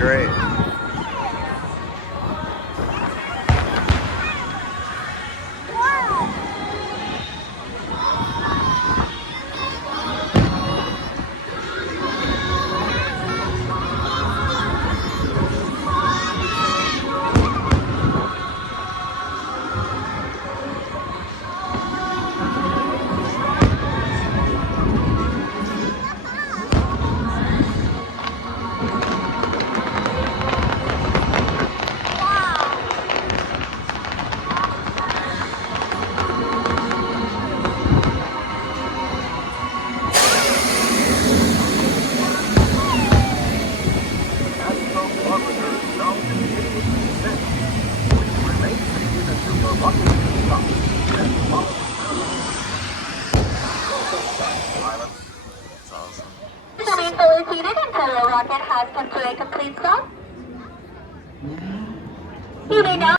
great. Astro Orbiter is now continuing descent. Please remain seated until your rocket stops. Then follow pilots. That's awesome. Remain fully seated until your rocket has come to a complete stop. You may now